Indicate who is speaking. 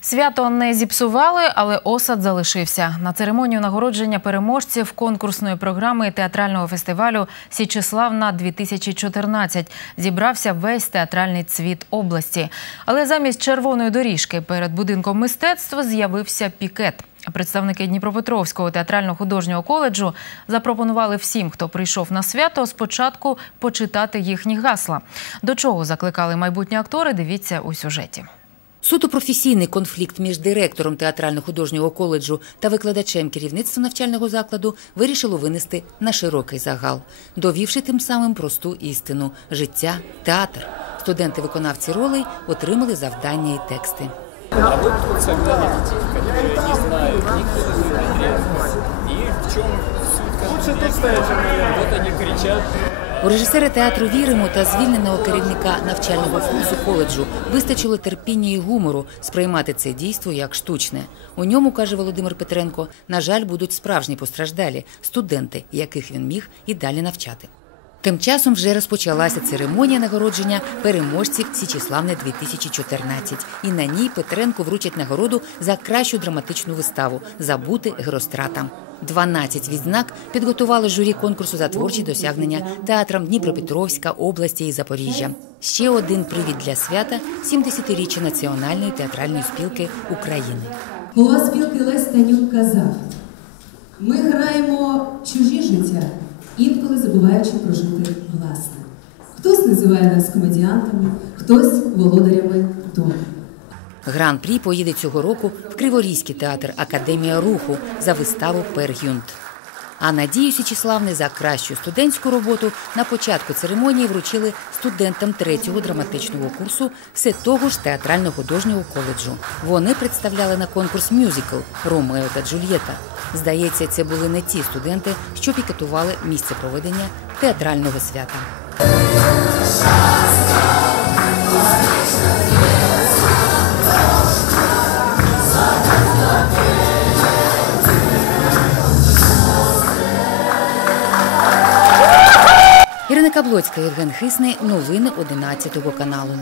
Speaker 1: Свято не зіпсували, але осад залишився. На церемонію нагородження переможців конкурсної програми театрального фестивалю Січеславна 2014 зібрався весь театральний цвіт області. Але замість червоної доріжки перед будинком мистецтва з'явився пікет. Представники Дніпропетровського театрально-художнього коледжу запропонували всім, хто прийшов на свято, спочатку почитати їхні гасла. До чого закликали майбутні актори? Дивіться у сюжеті.
Speaker 2: Суто професійний конфлікт між директором театрально-художнього коледжу та викладачем керівництва навчального закладу вирішило винести на широкий загал, довівши тим самим просту істину життя, театр. Студенти-виконавці ролей отримали завдання і тексти.
Speaker 3: А тут собрали детей, которые не знают ни кто такой Андреев, и в чем суть конфликта. Вот они кричат,
Speaker 2: У режисера театру віримо та звільненого керівника навчального курсу коледжу вистачило терпіння і гумору сприймати це дійство як штучне. У ньому каже Володимир Петренко, на жаль, будуть справжні постраждалі студенти, яких він міг і далі навчати. Тим часом вже розпочалася церемонія нагородження переможців Січеславне 2014 І на ній Петренко вручать нагороду за кращу драматичну виставу Забути геростратам. 12 відзнак підготували журі конкурсу за творчі досягнення театрам Дніпропетровська, області і Запоріжжя. Ще один привід для свята 70-річчя Національної театральної спілки України.
Speaker 4: Голова спілки Лесь Танюк казав: ми граємо чужі життя, інколи забуваючи прожити власне. Хтось називає нас комедіантами, хтось володарями долі.
Speaker 2: Гран-прі поїде цього року в Криворізький театр Академія руху за виставу Пергюнт. А Надію Січеславне за кращу студентську роботу на початку церемонії вручили студентам третього драматичного курсу все того ж театрально-художнього коледжу. Вони представляли на конкурс мюзикл Ромео та Джульєта. Здається, це були не ті студенти, що пікетували місце проведення театрального свята. Ірина Каблоцька, Євген Хисний. Новини 11 каналу.